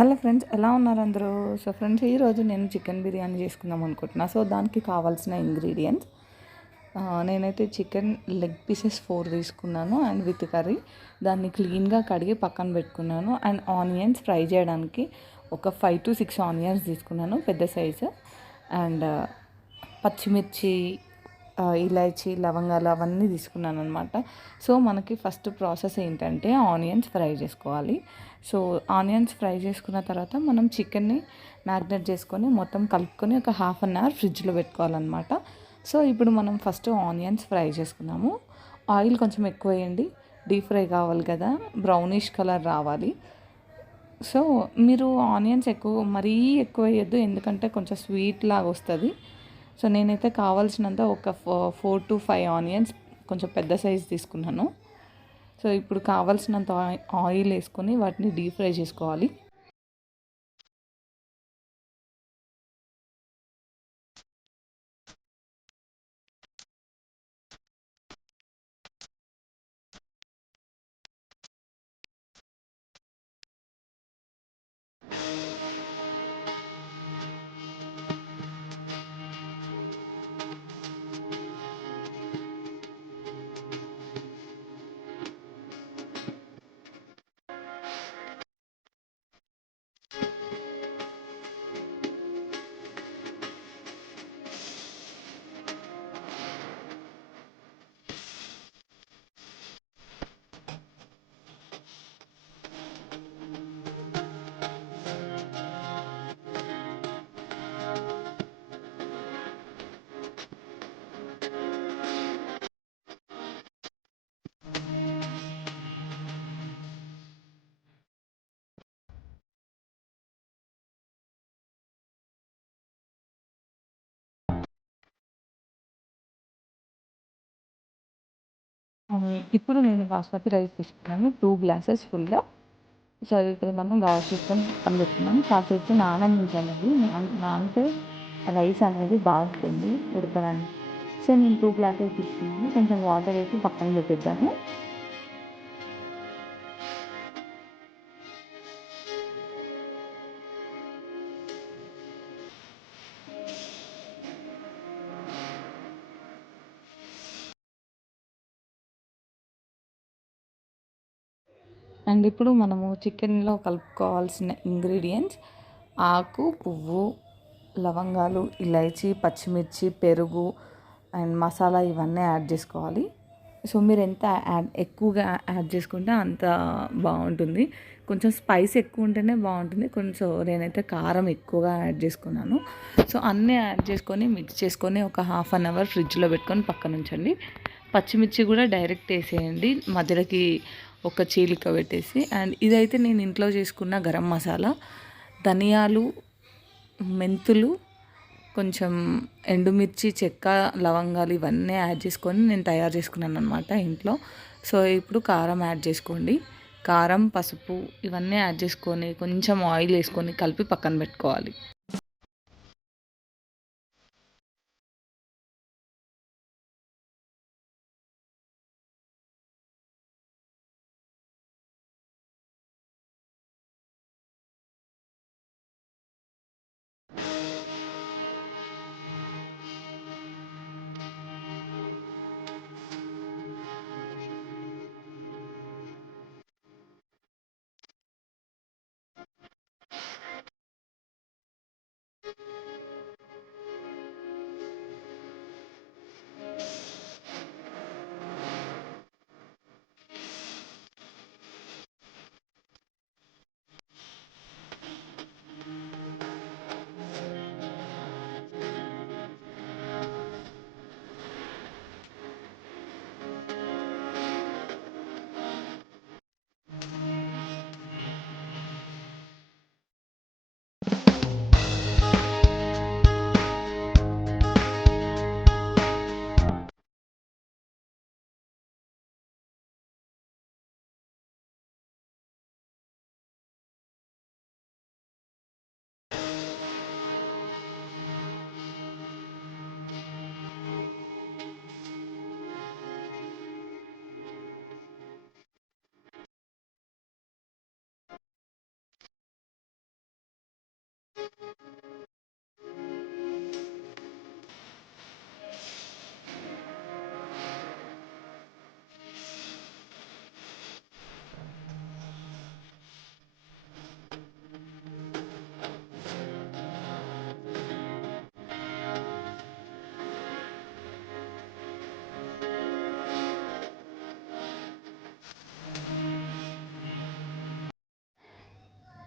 Hello friends, ఎలా ఉన్నారు అందరూ? సో ఫ్రెండ్స్, ఈరోజు నేను చికెన్ బిర్యానీ చేసుకుందాం అనుకుంటున్నా. సో దానికి కావాల్సిన ఇంగ్రీడియంట్స్, నేనైతే చికెన్ లెగ్ పీసెస్ 4 తీసుకున్నాను అండ్ విత్ కర్రీ. దాన్ని క్లీన్గా కడిగి పక్కన పెట్టుకున్నాను. అండ్ ఆనియన్స్ ఫ్రై చేయడానికి ఒక 5 to 6 ఆనియన్స్ తీసుకున్నాను, పెద్ద సైజు. అండ్ పచ్చిమిర్చి, ఇలాచీ, లవంగాలు అవన్నీ తీసుకున్నాను అనమాట. సో మనకి ఫస్ట్ ప్రాసెస్ ఏంటంటే ఆనియన్స్ ఫ్రై చేసుకోవాలి. సో ఆనియన్స్ ఫ్రై చేసుకున్న తర్వాత మనం చికెన్ని మ్యారినేట్ చేసుకొని మొత్తం కలుపుకొని ఒక హాఫ్ అన్ అవర్ ఫ్రిడ్జ్లో పెట్టుకోవాలన్నమాట. సో ఇప్పుడు మనం ఫస్ట్ ఆనియన్స్ ఫ్రై చేసుకున్నాము. ఆయిల్ కొంచెం ఎక్కువ వేయండి, డీప్ ఫ్రై కావాలి కదా, బ్రౌనిష్ కలర్ రావాలి. సో మీరు ఆనియన్స్ మరీ ఎక్కువ వేయద్దు, ఎందుకంటే కొంచెం స్వీట్ లాగా వస్తుంది. సో నేనైతే కావాల్సినంత ఒక 4 to 5 ఆనియన్స్ కొంచెం పెద్ద సైజ్ తీసుకున్నాను. సో ఇప్పుడు కావాల్సినంత ఆయిల్ వేసుకొని వాటిని డీప్ ఫ్రై చేసుకోవాలి. ఇప్పుడు నేను బాస్మతి రైస్ తీసుకున్నాను, 2 గ్లాసెస్ ఫుల్. సో ఇప్పుడు మనం రైస్ తీసుకొని పక్కన పెట్టుకున్నాం. కాసేపు నాననించాలండి. నానితే రైస్ అనేది బాగుంటుంది ఉడకడానికి. సో నేను 2 గ్లాసెస్ తీసుకున్నాను, కొంచెం వాటర్ వేసి పక్కన పెట్టేద్దాము. అండ్ ఇప్పుడు మనము చికెన్లో కలుపుకోవాల్సిన ఇంగ్రీడియంట్స్: ఆకు, పువ్వు, లవంగాలు, ఇలైచి, పచ్చిమిర్చి, పెరుగు అండ్ మసాలా ఇవన్నీ యాడ్ చేసుకోవాలి. సో మీరు ఎంత ఎక్కువగా యాడ్ చేసుకుంటే అంత బాగుంటుంది. కొంచెం స్పైస్ ఎక్కువ ఉంటేనే బాగుంటుంది. కొంచెం నేనైతే కారం ఎక్కువగా యాడ్ చేసుకున్నాను. సో అన్నీ యాడ్ చేసుకొని మిక్స్ చేసుకొని ఒక హాఫ్ అన్ అవర్ ఫ్రిడ్జ్లో పెట్టుకొని పక్కన ఉంచండి. పచ్చిమిర్చి కూడా డైరెక్ట్ వేసేయండి, మధ్యలోకి ఒక చీలిక పెట్టేసి. అండ్ ఇదైతే నేను ఇంట్లో చేసుకున్న గరం మసాలా, ధనియాలు, మెంతులు, కొంచెం ఎండుమిర్చి, చెక్క, లవంగాలు ఇవన్నీ యాడ్ చేసుకొని నేను తయారు చేసుకున్నాను అనమాట ఇంట్లో. సో ఇప్పుడు కారం యాడ్ చేసుకోండి. కారం, పసుపు ఇవన్నీ యాడ్ చేసుకొని కొంచెం ఆయిల్ వేసుకొని కలిపి పక్కన పెట్టుకోవాలి.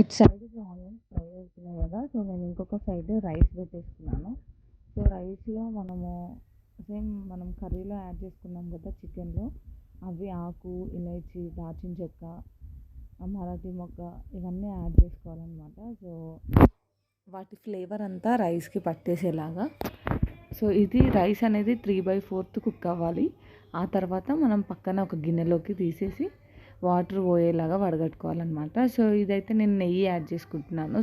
ఇటు సైడ్ ఆనియన్స్ ఫ్రై అవుతున్నాయి కదా, సో నేను ఇంకొక సైడ్ రైస్ పెట్టేసుకున్నాను. సో రైస్లో మనం కర్రీలో యాడ్ చేసుకున్నాం కదా చికెన్లో, అవి ఆకు, ఇలైచి, దాల్చిన చెక్క, మరాఠీ మొగ్గ, ఇవన్నీ యాడ్ చేసుకోవాలన్నమాట. సో వాటి ఫ్లేవర్ అంతా రైస్కి పట్టేసేలాగా. సో ఇది రైస్ అనేది 3/4 కుక్ అవ్వాలి. ఆ తర్వాత మనం పక్కన ఒక గిన్నెలోకి తీసేసి వాటర్ పోయేలాగా వడగట్టుకోవాలన్నమాట. సో ఇదైతే నేను నెయ్యి యాడ్ చేసుకుంటున్నాను.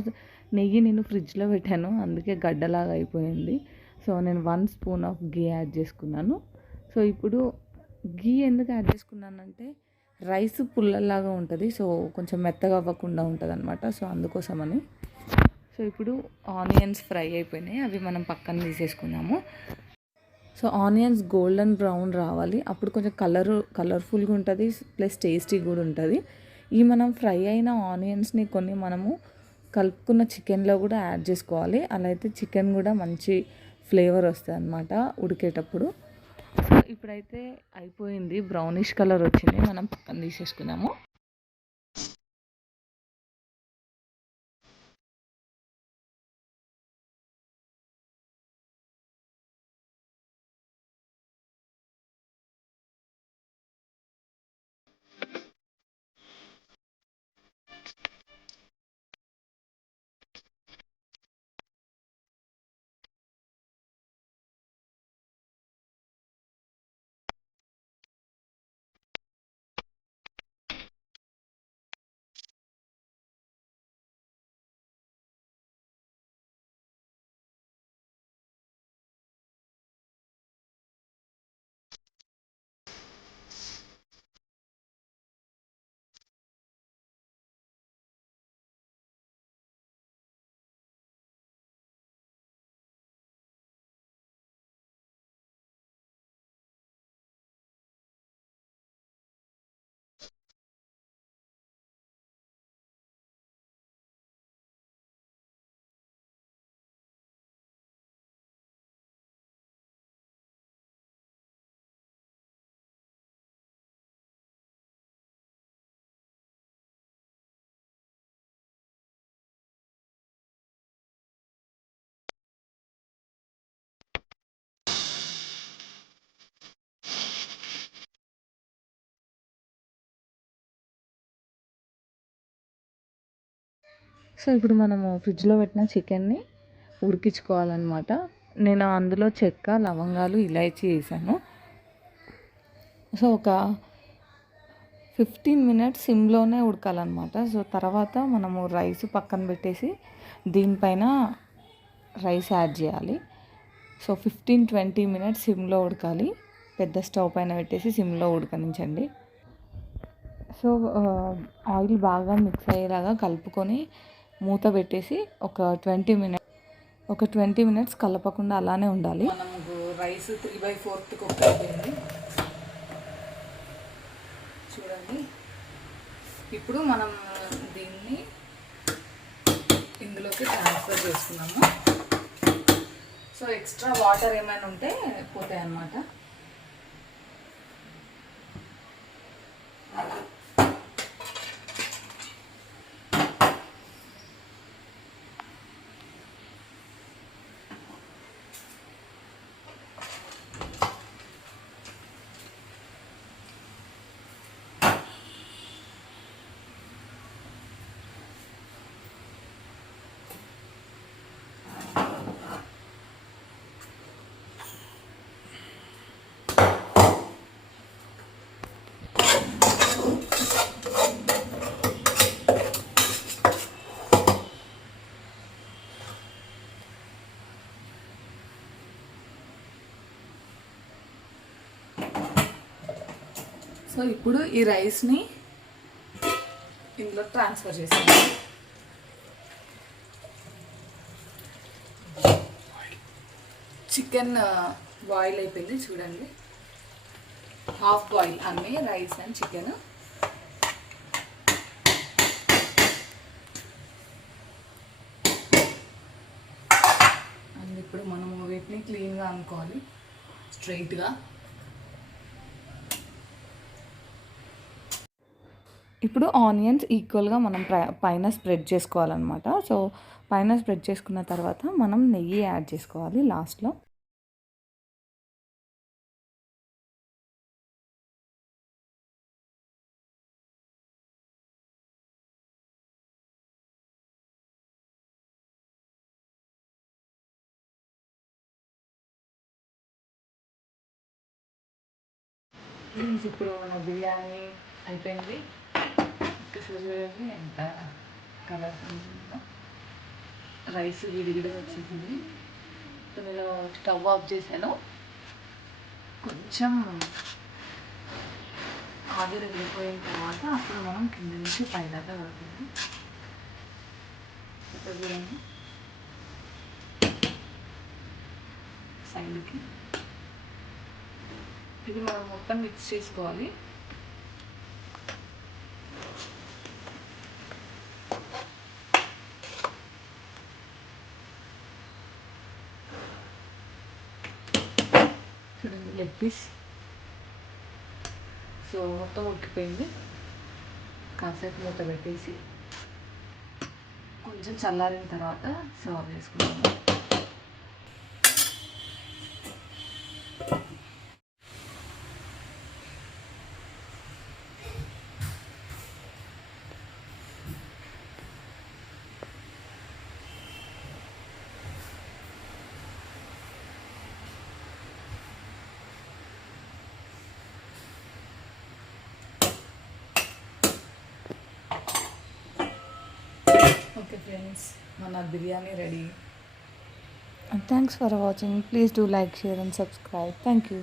నెయ్యి నేను ఫ్రిడ్జ్లో పెట్టాను, అందుకే గడ్డలాగా అయిపోయింది. సో నేను 1 స్పూన్ ఆఫ్ గీ యాడ్ చేసుకున్నాను. సో ఇప్పుడు గీ ఎందుకు యాడ్ చేసుకున్నానంటే రైస్ పుల్లలాగా ఉంటుంది, సో కొంచెం మెత్తగా అవ్వకుండా ఉంటుంది అనమాట. సో అందుకోసమని. సో ఇప్పుడు ఆనియన్స్ ఫ్రై అయిపోయినాయి, అవి మనం పక్కన తీసేసుకున్నాము. సో ఆనియన్స్ గోల్డెన్ బ్రౌన్ రావాలి, అప్పుడు కొంచెం కలర్ఫుల్గా ఉంటుంది, ప్లస్ టేస్టీ కూడా ఉంటుంది. ఈ మనం ఫ్రై అయిన ఆనియన్స్ని కొన్ని మనము కలుపుకున్న చికెన్లో కూడా యాడ్ చేసుకోవాలి. అలా అయితే చికెన్ కూడా మంచి ఫ్లేవర్ వస్తుంది అనమాట ఉడికేటప్పుడు. సో ఇప్పుడైతే అయిపోయింది, బ్రౌనిష్ కలర్ వచ్చింది, మనం పక్కన తీసేసుకున్నాము. సో ఇప్పుడు మనము ఫ్రిడ్జ్లో పెట్టిన చికెన్ని ఉడికించుకోవాలన్నమాట. నేను అందులో చెక్క, లవంగాలు, ఇలాచీ వేసాను. సో ఒక 15 మినిట్స్ సిమ్లోనే ఉడకాలన్నమాట. సో తర్వాత మనము రైస్ పక్కన పెట్టేసి దీనిపైన రైస్ యాడ్ చేయాలి. సో 15-20 మినిట్స్ సిమ్లో ఉడకాలి. పెద్ద స్టవ్ పైన పెట్టేసి సిమ్లో ఉడకనించండి. సో ఆయిల్ బాగా మిక్స్ అయ్యేలాగా కలుపుకొని మూత పెట్టేసి ఒక 20 మినిట్స్ కలపకుండా అలానే ఉండాలి. మనకు రైస్ 3/4 కుక్ అయిపోయింది చూడండి. ఇప్పుడు మనం దీన్ని ఇందులోకి ట్రాన్స్ఫర్ చేసుకున్నాము. సో ఎక్స్ట్రా వాటర్ ఏమైనా ఉంటే పోతాయి అన్నమాట. సో ఇప్పుడు ఈ రైస్ని ఇందులో ట్రాన్స్ఫర్ చేసాను. చికెన్ బాయిల్ అయిపోయింది చూడండి, హాఫ్ బాయిల్ అన్నీ రైస్ అండ్ చికెన్. అండ్ ఇప్పుడు మనము వీటిని క్లీన్గా అనుకోవాలి, స్ట్రైట్గా. ఇప్పుడు ఆనియన్స్ ఈక్వల్గా మనం పైన స్ప్రెడ్ చేసుకోవాలన్నమాట. సో పైన స్ప్రెడ్ చేసుకున్న తర్వాత మనం నెయ్యి యాడ్ చేసుకోవాలి లాస్ట్లో. ఇప్పుడు మన బిర్యానీ అయిపోయింది. ఒకసారి చూడండి ఎంత కలర్ రైస్ విడివిడిగా వచ్చేసింది. సో నేను స్టవ్ ఆఫ్ చేశాను. కొంచెం ఆవిరి వెళ్ళిపోయిన తర్వాత అప్పుడు మనం కింద నుంచి పైదాకా పడుతుంది. చూడండి సైడ్కి ఇది మనం మొత్తం మిక్స్ చేసుకోవాలి. చూడండి లెగ్ పీస్. సో మొత్తం ఉడికిపోయింది. కాసేపు మూత పెట్టేసి కొంచెం చల్లారిన తర్వాత సర్వ్ చేసుకుంటాము. Okay friends, మన biryani ready. Thanks for watching. Please do like, share and subscribe. Thank you.